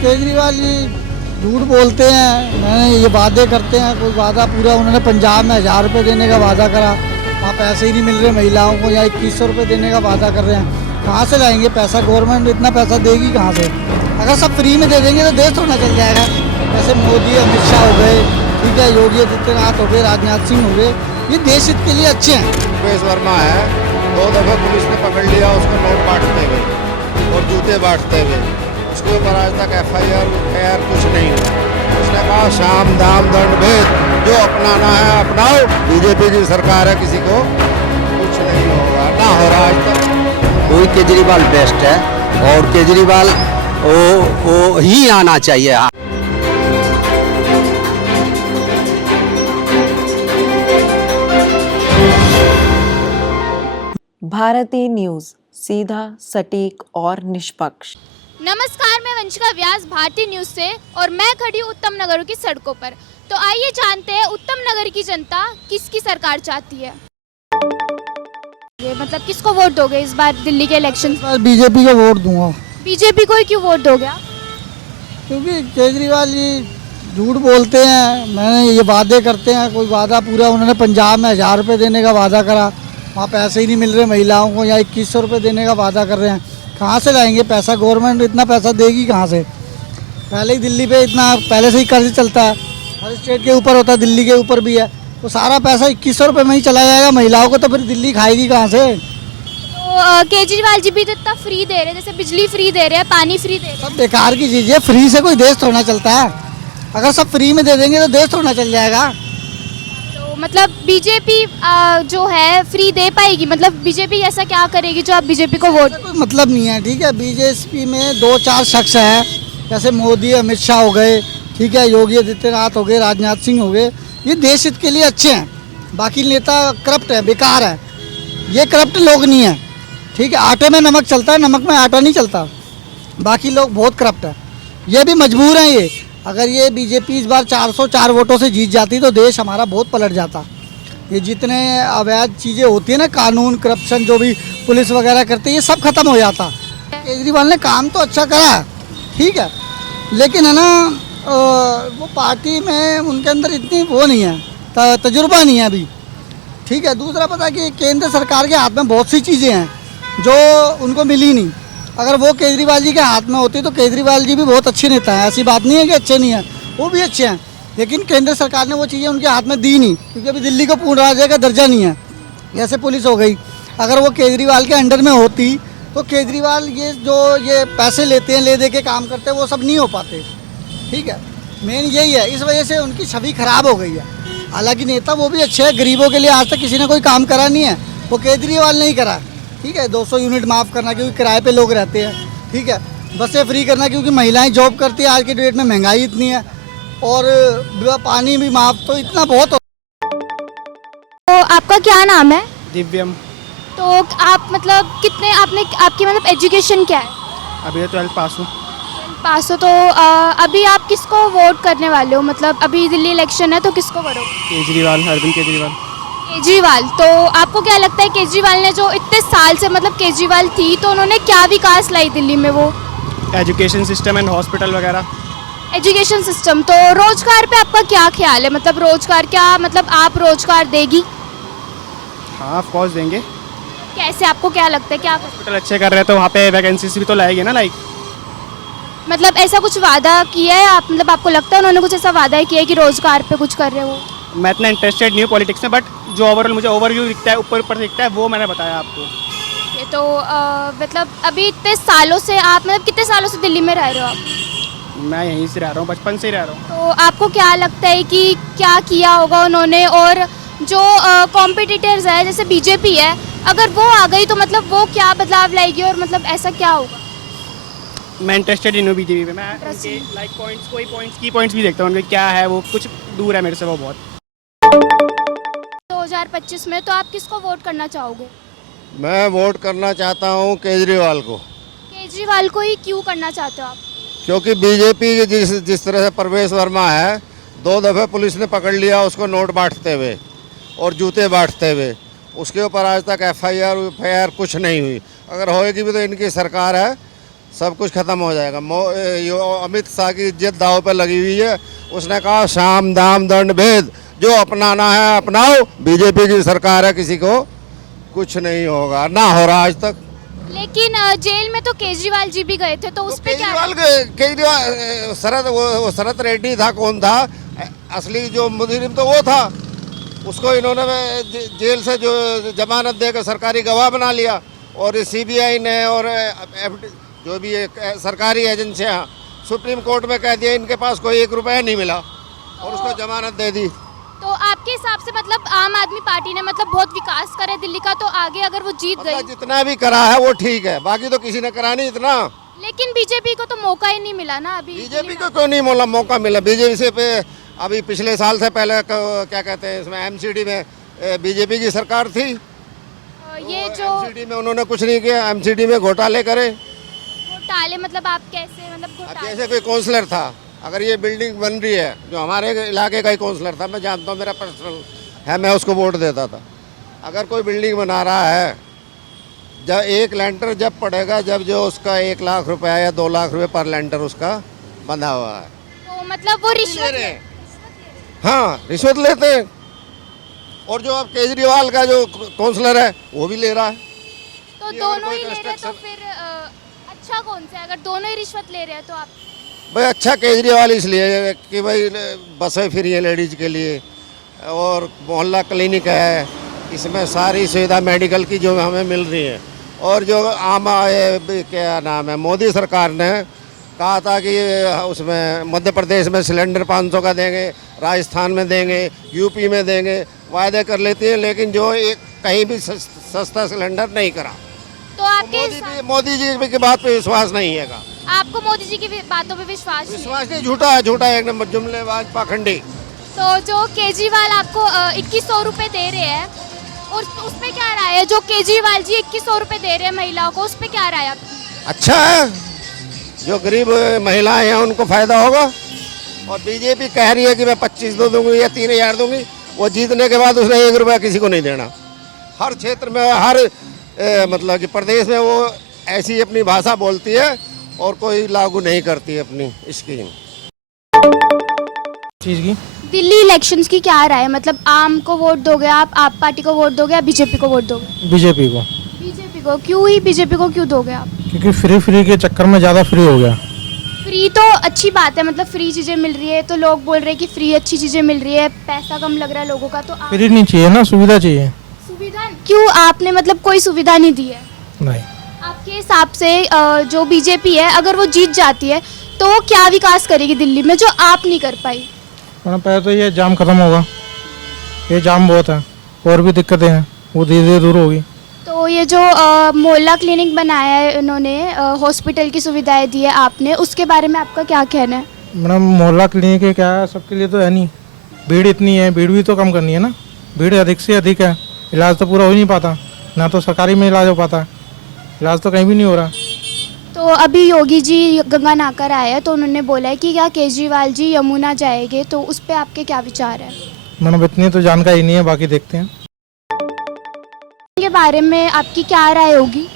केजरीवाल जी झूठ बोलते हैं, मैंने ये वादे करते हैं, कोई वादा पूरा। उन्होंने पंजाब में 1000 रुपये देने का वादा करा, वहाँ पैसे ही नहीं मिल रहे महिलाओं को। या 2100 रुपये देने का वादा कर रहे हैं, कहाँ से लाएंगे पैसा? गवर्नमेंट इतना पैसा देगी कहाँ से? अगर सब फ्री में दे देंगे तो देश थोड़ा चल जाएगा। जैसे मोदी, अमित शाह हो गए, ठीक है, योगी आदित्यनाथ हो गए, राजनाथ सिंह हो गए, ये देश हित के लिए अच्छे हैं। मुकेश वर्मा है, 2 दफे पुलिस ने पकड़ लिया उसको नोट बांटते हुए और जूते बांटते हुए। उसके ऊपर आज तक FIR कुछ नहीं हुआ। उसने कहा शाम दाम दंड भेद, जो अपनाना है अपनाओ। बीजेपी की सरकार है, किसी को कुछ नहीं होगा, ना हो रहा आज तक। कोई केजरीवाल बेस्ट है और केजरीवाल वो ही आना चाहिए। भारतीय न्यूज़, सीधा, सटीक और निष्पक्ष। नमस्कार, मैं वंशिका व्यास भारतीय न्यूज़ से और मैं खड़ी हूँ उत्तम नगर की सड़कों पर। तो आइए जानते हैं उत्तम नगर की जनता किसकी सरकार चाहती है। ये मतलब किसको वोट दोगे इस बार दिल्ली के इलेक्शन? बीजेपी को वोट दूंगा। बीजेपी को ही क्यों वोट दोगे आप? क्योंकि केजरीवाल जी झूठ बोलते हैं, मैंने ये वादे करते हैं, कोई वादा पूरा। उन्होंने पंजाब में 1000 रुपये देने का वादा करा, वहाँ पैसे ही नहीं मिल रहे महिलाओं को। या 2100 रुपये देने का वादा कर रहे हैं, कहाँ से लाएंगे पैसा? गवर्नमेंट इतना पैसा देगी कहाँ से? पहले ही दिल्ली पे इतना पहले से ही कर्ज चलता है, हर स्टेट के ऊपर होता है, दिल्ली के ऊपर भी है। तो सारा पैसा 2100 रुपये में ही चला जाएगा महिलाओं को, तो फिर दिल्ली खाएगी कहाँ से? तो केजरीवाल जी भी तो इतना फ्री दे रहे हैं, जैसे बिजली फ्री दे रहे हैं, पानी फ्री दे रहे हैं। सब बेकार की चीज़ है, फ्री से कोई देश थोड़ा चलता है। अगर सब फ्री में दे देंगे तो देश थोड़ा चल जाएगा। तो मतलब बीजेपी जो है फ्री दे पाएगी? मतलब बीजेपी ऐसा क्या करेगी जो आप बीजेपी को वोट? कोई मतलब नहीं है, ठीक है। बीजेपी में 2-4 शख्स हैं, जैसे मोदी, अमित शाह हो गए, ठीक है, योगी आदित्यनाथ हो गए, राजनाथ सिंह हो गए, ये देश हित के लिए अच्छे हैं। बाकी नेता करप्ट है, बेकार है। ये करप्ट लोग नहीं है, ठीक है। आटे में नमक चलता है, नमक में आटा नहीं चलता। बाकी लोग बहुत करप्ट है, ये भी मजबूर हैं। ये अगर ये बीजेपी इस बार 404 वोटों से जीत जाती तो देश हमारा बहुत पलट जाता। ये जितने अवैध चीज़ें होती है ना, कानून, करप्शन, जो भी पुलिस वगैरह करती है, ये सब खत्म हो जाता। केजरीवाल ने काम तो अच्छा करा है, ठीक है, लेकिन है ना वो पार्टी में उनके अंदर इतनी वो नहीं है, तजुर्बा नहीं है अभी, ठीक है। दूसरा पता है कि केंद्र सरकार के हाथ में बहुत सी चीज़ें हैं जो उनको मिली नहीं। अगर वो केजरीवाल जी के हाथ में होती तो केजरीवाल जी भी बहुत अच्छे नेता हैं, ऐसी बात नहीं है कि अच्छे नहीं हैं, वो भी अच्छे हैं। लेकिन केंद्र सरकार ने वो चीज़ें उनके हाथ में दी नहीं, क्योंकि अभी दिल्ली को पूर्ण राज्य का दर्जा नहीं है। जैसे पुलिस हो गई, अगर वो केजरीवाल के अंडर में होती तो केजरीवाल ये पैसे लेते हैं, ले दे के काम करते हैं, वो सब नहीं हो पाते, ठीक है। मेन यही है, इस वजह से उनकी छवि खराब हो गई है। हालांकि नेता वो भी अच्छे हैं, गरीबों के लिए आज तक किसी ने कोई काम करा नहीं है, वो केजरीवाल ने ही करा, ठीक है। 200 यूनिट माफ़ करना क्योंकि किराए पे लोग रहते हैं, ठीक है। बसें फ्री करना क्योंकि महिलाएं जॉब करती है, आज की डेट में महंगाई इतनी है, और पानी भी माफ़, तो इतना बहुत। तो आपका क्या नाम है? दिव्यम। तो आप मतलब कितने आपकी मतलब एजुकेशन क्या है? अभी 12th पास हूँ। पास हो तो अभी आप किसको वोट करने वाले हो? मतलब अभी दिल्ली इलेक्शन है तो किसको करोगे? केजरीवाल, अरविंद केजरीवाल। केजरीवाल। तो आपको क्या लगता है केजरीवाल ने जो इतने साल से मतलब केजरीवाल थी तो उन्होंने क्या विकास लाई दिल्ली में? वो एजुकेशन सिस्टम एंड हॉस्पिटल वगैरह। Education system. तो रोजगार पे आपका क्या ख्याल है? मतलब रोजगार क्या, मतलब आप रोजगार देगी? हाँ, ऑफ कोर्स देंगे। कैसे, आपको क्या लगता है क्या? हॉस्पिटल अच्छे कर रहे हैं तो वहाँ पे वैकेंसीज भी तो लाएगी ना, लाइक। मतलब ऐसा कुछ वादा किया है आप, मतलब आपको लगता है उन्होंने कुछ ऐसा वादा किया है कि रोजगार पे कुछ कर रहे हो? मैं इतना इंटरेस्टेड नहीं हूँ पॉलिटिक्स में, बट जो ओवरऑल मुझे ओवरव्यू दिखता है, ऊपर दिखता है, वो मैंने बताया आपको। ये तो मतलब अभी इतने सालों से आप, मतलब कितने सालों से दिल्ली में रह रहे हो आप? मैं यहीं से रह रहा हूँ, बचपन से ही रह रहा हूँ। तो आपको क्या लगता है कि क्या किया होगा उन्होंने? और जो कॉम्पिटिटर्स है जैसे बीजेपी है, अगर वो आ गई तो मतलब वो क्या बदलाव लाएगी, और मतलब ऐसा क्या होगा? मैं इंटरेस्टेड नहीं हूँ बीजेपी में। मैं उनके लाइक पॉइंट्स, कोई पॉइंट्स, की पॉइंट्स भी देखता हूँ, उनके क्या है, वो कुछ दूर है मेरे से, वो बहुत। 2025 में तो आप किसको वोट करना चाहोगे? मैं वोट करना चाहता हूँ केजरीवाल को। केजरीवाल को ही क्यों करना चाहते हो आप? क्योंकि बीजेपी के जिस तरह से प्रवेश वर्मा है, 2 दफे पुलिस ने पकड़ लिया उसको नोट बांटते हुए और जूते बांटते हुए। उसके ऊपर आज तक FIR कुछ नहीं हुई। अगर होएगी भी तो इनकी सरकार है, सब कुछ खत्म हो जाएगा। अमित शाह की इज्जत दांव पे लगी हुई है। उसने कहा साम दाम दंड भेद, जो अपनाना है अपनाओ। बीजेपी की सरकार है, किसी को कुछ नहीं होगा, ना हो रहा आज तक। लेकिन जेल में तो केजरीवाल जी भी गए थे, तो उस पे क्या? केजरीवाल शरद रेड्डी था, कौन था असली जो मुजरिम, तो वो था। उसको इन्होंने जेल से जो जमानत देकर सरकारी गवाह बना लिया, और सीबीआई ने और जो भी सरकारी एजेंसियां सुप्रीम कोर्ट में कह दिया इनके पास कोई 1 रुपया नहीं मिला, और उसको जमानत दे दी। तो आपके हिसाब से मतलब आम आदमी पार्टी ने मतलब बहुत विकास करे दिल्ली का, तो आगे अगर वो जीत गई, जितना भी करा है वो ठीक है, बाकी तो किसी ने करा नहीं इतना। लेकिन बीजेपी को तो मौका ही नहीं मिला ना अभी। बीजेपी को क्यों नहीं मौका मिला? बीजेपी से पे अभी पिछले साल से पहले क्या कहते हैं इसमें एमसीडी में बीजेपी की सरकार थी। ये जो एमसीडी में उन्होंने कुछ नहीं किया, एमसीडी में घोटाले करे। घोटाले मतलब आप कैसे मतलब घोटाले? जैसे कोई काउंसलर था, अगर ये बिल्डिंग बन रही है, जो हमारे इलाके का ही काउंसलर था, मैं जानता हूँ, मेरा पर्सनल है, मैं उसको वोट देता था। अगर कोई बिल्डिंग बना रहा है, जब एक लेंटर जब पड़ेगा, जब जो उसका 1 लाख रुपया या 2 लाख रुपये पर लेंटर उसका बंधा हुआ है, तो मतलब वो रिश्वत हाँ रिश्वत लेते हैं। और जो अब केजरीवाल का जो काउंसलर है वो भी ले रहा है। तो दोनों ही ले रहे, तो फिर अच्छा कौन सा है? अगर दोनों ही रिश्वत ले रहे हैं तो आप? भाई अच्छा केजरीवाल इसलिए कि भाई बसें फ्री है लेडीज के लिए, और मोहल्ला क्लिनिक है, इसमें सारी सुविधा मेडिकल की जो हमें मिल रही है। और जो क्या नाम है, मोदी सरकार ने कहा था कि उसमें मध्य प्रदेश में सिलेंडर 500 का देंगे, राजस्थान में देंगे, यूपी में देंगे, वायदे कर लेती है, लेकिन जो एक कहीं भी सस्ता सिलेंडर नहीं करा। तो आपके मोदी जी की बात पे विश्वास नहीं है का? आपको मोदी जी की बातों पे विश्वास नहीं, झूठा है, झूठा एक नंबर जुमलेबाज पाखंडी। तो जो केजरीवाल आपको 2100 रुपए दे रहे हैं, और उस पे क्या राय है? जो केजरीवाल जी 2100 रुपए दे रहे हैं महिलाओं को, उस पे क्या राय है आपकी? अच्छा है, जो गरीब महिलाएं हैं उनको फायदा होगा। और बीजेपी कह रही है कि मैं 25 दूंगी या 3000 दूंगी, वो जीतने के बाद उसने 1 रुपया किसी को नहीं देना। हर क्षेत्र में, हर मतलब कि प्रदेश में वो ऐसी अपनी भाषा बोलती है और कोई लागू नहीं करती है अपनी स्कीम। चीज़ की दिल्ली इलेक्शंस की क्या राय है? मतलब आम को वोट दोगे आप पार्टी को वोट दोगे या बीजेपी को वोट दोगे? बीजेपी को। बीजेपी को क्यों? ही बीजेपी को क्यों दोगे आप? क्योंकि फ्री के चक्कर में ज़्यादा फ्री हो गया। फ्री तो अच्छी बात है, मतलब फ्री चीजें मिल रही है, तो लोग बोल रहे हैं कि फ्री अच्छी चीजें मिल रही है, पैसा कम लग रहा है लोगों का, तो फ्री नहीं चाहिए ना, सुविधा चाहिए। सुविधा क्यों? आपने मतलब कोई सुविधा नहीं दी है? नहीं। आपके हिसाब से जो बीजेपी है, अगर वो जीत जाती है तो वो क्या विकास करेगी दिल्ली में जो आप नहीं कर पाई? पहले तो ये जाम खत्म होगा, ये जाम बहुत है, और भी दिक्कतें हैं, वो धीरे धीरे दूर होगी। तो ये जो मोहल्ला क्लिनिक बनाया है उन्होंने, हॉस्पिटल की सुविधाएं दी है आपने, उसके बारे में आपका क्या कहना है? मैडम मोहल्ला क्लिनिक है, क्या है, सबके लिए तो है नहीं। भीड़ इतनी है, भीड़ भी तो कम करनी है ना। भीड़ अधिक से अधिक है, इलाज तो पूरा हो ही नहीं पाता, ना तो सरकारी में इलाज हो पाता, इलाज तो कहीं भी नहीं हो रहा। तो अभी योगी जी गंगा नहाकर आए हैं, तो उन्होंने बोला है कि क्या केजरीवाल जी यमुना जाएंगे, तो उस पर आपके क्या विचार है? मैडम इतनी तो जानकारी नहीं है, बाकी देखते हैं। के बारे में आपकी क्या राय होगी?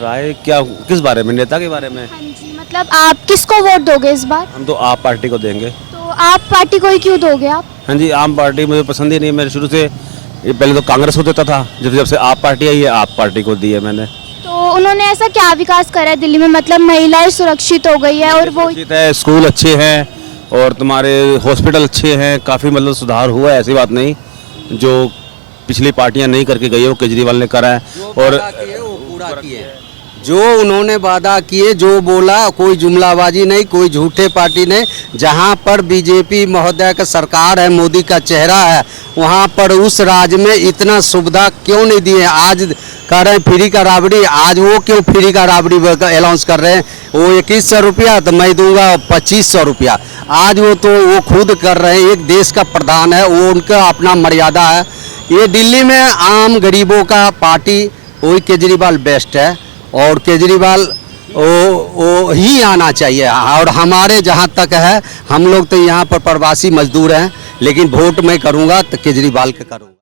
राय क्या, किस बारे में? नेता के बारे में? हाँ जी, मतलब आप किसको वोट दोगे इस बार? हम तो आप पार्टी को देंगे। तो आप पार्टी को ही क्यों दोगे आप? हाँ जी, आम पार्टी मुझे पसंद ही नहीं है। मेरे शुरू से ये पहले तो कांग्रेस को देता था, जब से आप पार्टी आई है, आप पार्टी को दी है मैंने। तो उन्होंने ऐसा क्या विकास करा है दिल्ली में? मतलब महिलाएं सुरक्षित हो गई है, और वो स्कूल अच्छे हैं, और तुम्हारे हॉस्पिटल अच्छे हैं, काफ़ी मतलब सुधार हुआ है, ऐसी बात नहीं। जो पिछली पार्टियां नहीं करके गई है वो केजरीवाल ने करा है। और पूरा किए, जो उन्होंने वादा किए, जो बोला, कोई जुमलाबाजी नहीं, कोई झूठे पार्टी नहीं। जहां पर बीजेपी महोदय का सरकार है, मोदी का चेहरा है, वहां पर उस राज्य में इतना सुविधा क्यों नहीं दिए? आज कह रहे हैं फ्री का राबड़ी, आज वो क्यों फ्री का राबड़ी अनाउंस कर रहे हैं? वो 2100 रुपया, तो मैं दूंगा 2500 रुपया। आज वो खुद कर रहे हैं, एक देश का प्रधान है, वो उनका अपना मर्यादा है। ये दिल्ली में आम गरीबों का पार्टी वही केजरीवाल बेस्ट है, और केजरीवाल वो ही आना चाहिए। और हमारे जहाँ तक है, हम लोग तो यहाँ पर प्रवासी मजदूर हैं, लेकिन वोट मैं करूँगा तो केजरीवाल के करूँगा।